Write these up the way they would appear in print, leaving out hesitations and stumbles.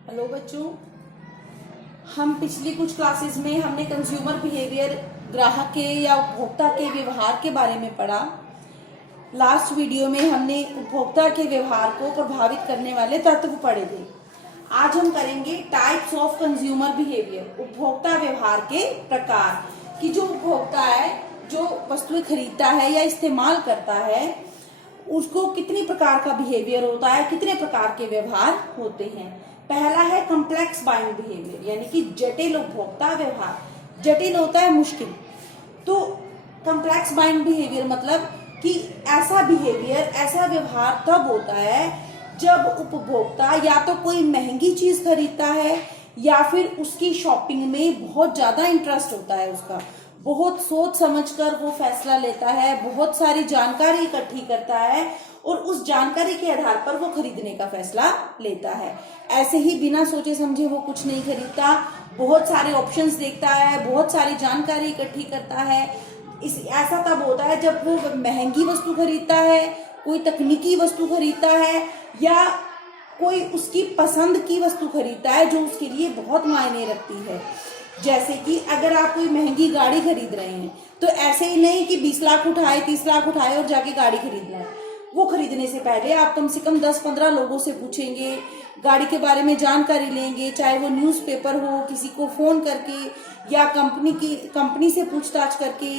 Hello बच्चों, हम पिछली कुछ क्लासेस में हमने कंज्यूमर बिहेवियर, ग्राहक के या उपभोक्ता के व्यवहार के बारे में पढ़ा। लास्ट वीडियो में हमने उपभोक्ता के व्यवहार को प्रभावित करने वाले तत्व पढ़े थे। आज हम करेंगे टाइप्स ऑफ कंज्यूमर बिहेवियर, उपभोक्ता व्यवहार के प्रकार। कि जो उपभोक्ता है, जो वस्तुएं खरीदता है या इस्तेमाल करता है, उसको कितनी प्रकार का बिहेवियर होता है, कितने प्रकार के व्यवहार होते हैं। पहला है कॉम्प्लेक्स बाइंग बिहेवियर, यानी कि जटिल उपभोक्ता व्यवहार। जटिल होता है मुश्किल, तो कॉम्प्लेक्स बाइंग बिहेवियर मतलब कि ऐसा बिहेवियर, ऐसा व्यवहार तब होता है जब उपभोक्ता या तो कोई महंगी चीज खरीदता है या फिर उसकी शॉपिंग में बहुत ज्यादा इंटरेस्ट होता है उसका, बहुत सोच समझकर वो फैसला लेता है, बहुत सारी जानकारी इकट्ठी करता है और उस जानकारी के आधार पर वो खरीदने का फैसला लेता है। ऐसे ही बिना सोचे समझे वो कुछ नहीं खरीदता, बहुत सारे ऑप्शंस देखता है, बहुत सारी जानकारी इकट्ठी करता है। ऐसा तब होता है जब वो महंगी वस्तु खरीदता है, कोई तकनीकी वस्तु खरीदता है या कोई उसकी पसंद की वस्तु खरीदता है जो उसके लिए बहुत मायने रखती है। जैसे कि अगर आप कोई महंगी गाड़ी खरीद रहे हैं तो ऐसे ही नहीं कि 20 लाख उठाए, 30 लाख उठाए और जाके गाड़ी खरीदना है। वो खरीदने से पहले आप कम से कम 10-15 लोगों से पूछेंगे, गाड़ी के बारे में जानकारी लेंगे, चाहे वो न्यूज़पेपर हो, किसी को फोन करके या कंपनी से पूछताछ करके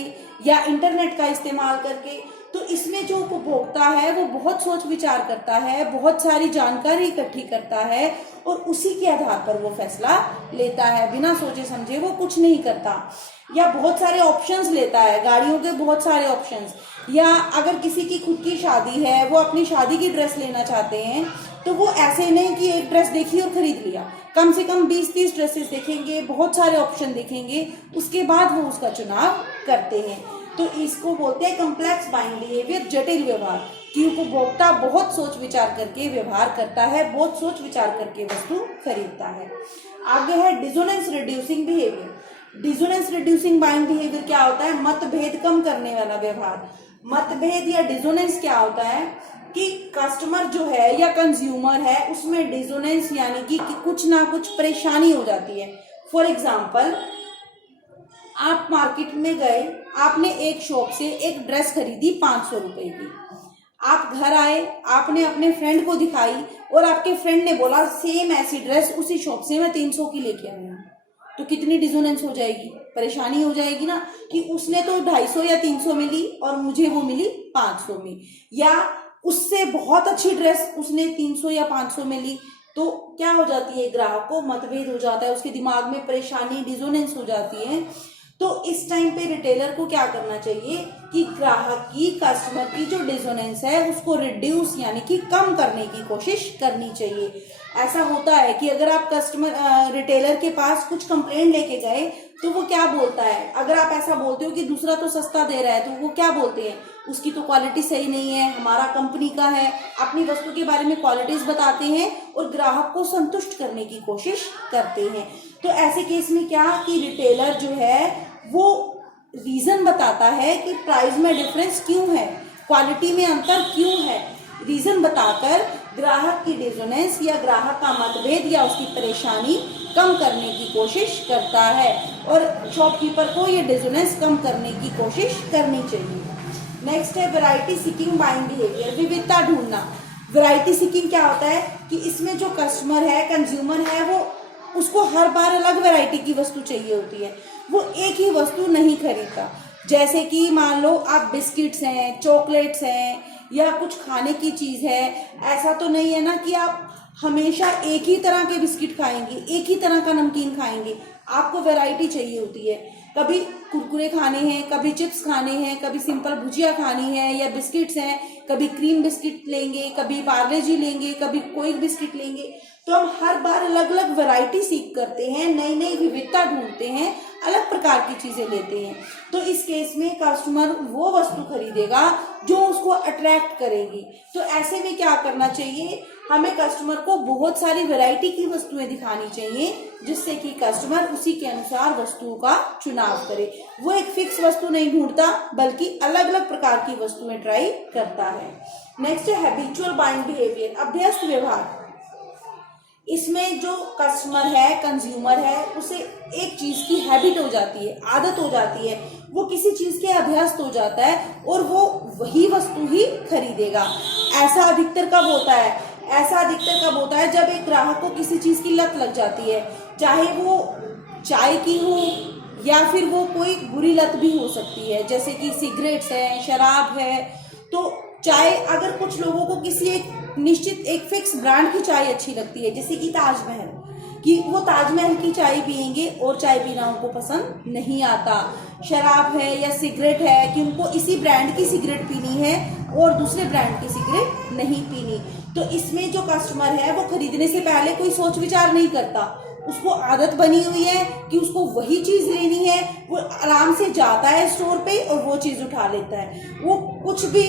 या इंटरनेट का इस्तेमाल करके। तो इसमें जो उपभोक्ता है वो बहुत सोच विचार करता है, बहुत सारी जानकारी इकट्ठी करता है और उसी के आधार पर वो फैसला लेता है। बिना सोचे समझे वो कुछ नहीं करता। या बहुत सारे ऑप्शंस लेता है, गाड़ियों के बहुत सारे ऑप्शंस। या अगर किसी की खुद की शादी है, वो अपनी शादी की ड्रेस लेना चाहते हैं, तो वो ऐसे नहीं कि एक ड्रेस देखी और खरीद लिया। कम से कम 20-30 ड्रेसेस देखेंगे, बहुत सारे ऑप्शन देखेंगे, उसके बाद वो उसका चुनाव करते हैं। तो इसको बोलते हैं कॉम्प्लेक्स बाइंग बिहेवियर, जटिल व्यवहार। कि उपभोक्ता बहुत सोच विचार करके व्यवहार करता है, बहुत सोच विचार करके वस्तु खरीदता है। आगे है dissonance reducing behaviour. Dissonance reducing buying behaviour क्या होता है? मतभेद कम करने वाला व्यवहार। मतभेद या डिसोनेंस क्या होता है कि कस्टमर जो है या कंज्यूमर है उसमें डिसोनेंस यानी कि कुछ ना कुछ परेशानी हो जाती है। फॉर एग्जाम्पल, आप मार्केट में गए, आपने एक शॉप से एक ड्रेस खरीदी 500 रुपए की। आप घर आए, आपने अपने फ्रेंड को दिखाई और आपके फ्रेंड ने बोला सेम ऐसी ड्रेस उसी शॉप से मैं 300 की लेके आई हूँ। तो कितनी डिसोनेंस हो जाएगी, परेशानी हो जाएगी ना, कि उसने तो 250 या 300 में ली और मुझे वो मिली 500 में। या उससे बहुत अच्छी ड्रेस उसने 300 या 500 में ली, तो क्या हो जाती है, ग्राहक को मतभेद हो जाता है, उसके दिमाग में परेशानी, डिसोनेंस हो जाती है। तो इस टाइम पे रिटेलर को क्या करना चाहिए कि ग्राहक की, कस्टमर की जो डिसोनेंस है उसको रिड्यूस यानी कि कम करने की कोशिश करनी चाहिए। ऐसा होता है कि अगर आप रिटेलर के पास कुछ कंप्लेंट लेके गए तो वो क्या बोलता है, अगर आप ऐसा बोलते हो कि दूसरा तो सस्ता दे रहा है तो वो क्या बोलते हैं, उसकी तो क्वालिटी सही नहीं है, हमारा कंपनी का है, अपनी वस्तु के बारे में क्वालिटीज बताते हैं और ग्राहक को संतुष्ट करने की कोशिश करते हैं। तो ऐसे केस में क्या कि रिटेलर जो है वो रीजन बताता है कि प्राइस में डिफरेंस क्यों है, क्वालिटी में अंतर क्यों है। रीजन बताकर ग्राहक की डिसोनेंस या ग्राहक का मतभेद या उसकी परेशानी कम करने की कोशिश करता है और शॉपकीपर को ये डिसोनेंस कम करने की कोशिश करनी चाहिए। नेक्स्ट है वैरायटी सीकिंग बाइंग बिहेवियर, विविधता ढूंढना। वैरायटी सीकिंग क्या होता है कि इसमें जो कस्टमर है, कंज्यूमर है, वो उसको हर बार अलग वैरायटी की वस्तु चाहिए होती है, वो एक ही वस्तु नहीं खरीदता। जैसे कि मान लो आप बिस्किट्स हैं, चॉकलेट्स हैं या कुछ खाने की चीज है, ऐसा तो नहीं है ना कि आप हमेशा एक ही तरह के बिस्किट खाएंगे, एक ही तरह का नमकीन खाएंगे। आपको वैरायटी चाहिए होती है, कभी कुरकुरे खाने हैं, कभी चिप्स खाने हैं, कभी सिंपल भुजिया खानी है या बिस्किट्स हैं, कभी क्रीम बिस्किट लेंगे, कभी पार्ले जी लेंगे, कभी कोई बिस्किट लेंगे। तो हम हर बार अलग अलग वैरायटी सीख करते हैं, नई नई विविधता ढूंढते हैं, अलग प्रकार की चीजें लेते हैं। तो इस केस में कस्टमर वो वस्तु खरीदेगा जो उसको अट्रैक्ट करेगी। तो ऐसे में क्या करना चाहिए, हमें कस्टमर को बहुत सारी वैरायटी की वस्तुएं दिखानी चाहिए जिससे कि कस्टमर उसी के अनुसार वस्तुओं का चुनाव करे। वो एक फिक्स वस्तु नहीं ढूंढता बल्कि अलग अलग प्रकार की वस्तुएं ट्राई करता है। नेक्स्ट है हैबिचुअल बाइंग बिहेवियर, अभ्यस्त व्यवहार। इसमें जो कस्टमर है, कंज्यूमर है, उसे एक चीज की हैबिट हो जाती है, आदत हो जाती है, वो किसी चीज के अभ्यस्त हो जाता है और वो वही वस्तु ही खरीदेगा। ऐसा अधिकतर कब होता है? ऐसा अधिकतर कब होता है? जब एक ग्राहक को किसी चीज की लत लग जाती है, चाहे वो चाय की हो या फिर वो कोई बुरी लत भी हो सकती है, जैसे कि सिगरेट्स है, शराब है। तो चाय, अगर कुछ लोगों को किसी एक निश्चित एक फिक्स ब्रांड की चाय अच्छी लगती है, जैसे कि ताजमहल, कि वो ताजमहल की चाय पियेंगे और चाय पीना उनको पसंद नहीं आता। शराब है या सिगरेट है कि उनको इसी ब्रांड की सिगरेट पीनी है और दूसरे ब्रांड की सिगरेट नहीं पीनी। तो इसमें जो कस्टमर है वो खरीदने से पहले कोई सोच विचार नहीं करता, उसको आदत बनी हुई है कि उसको वही चीज लेनी है, वो आराम से जाता है स्टोर पे और वो चीज उठा लेता है। वो कुछ भी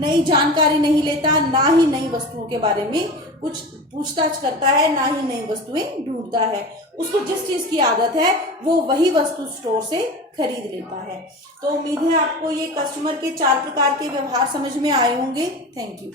नई जानकारी नहीं लेता, ना ही नई वस्तुओं के बारे में कुछ पूछताछ करता है, ना ही नई वस्तुएं ढूंढता है। उसको जिस चीज की आदत है वो वही वस्तु स्टोर से खरीद लेता है। तो उम्मीद है आपको ये कस्टमर के 4 प्रकार के व्यवहार समझ में आए होंगे। Thank you.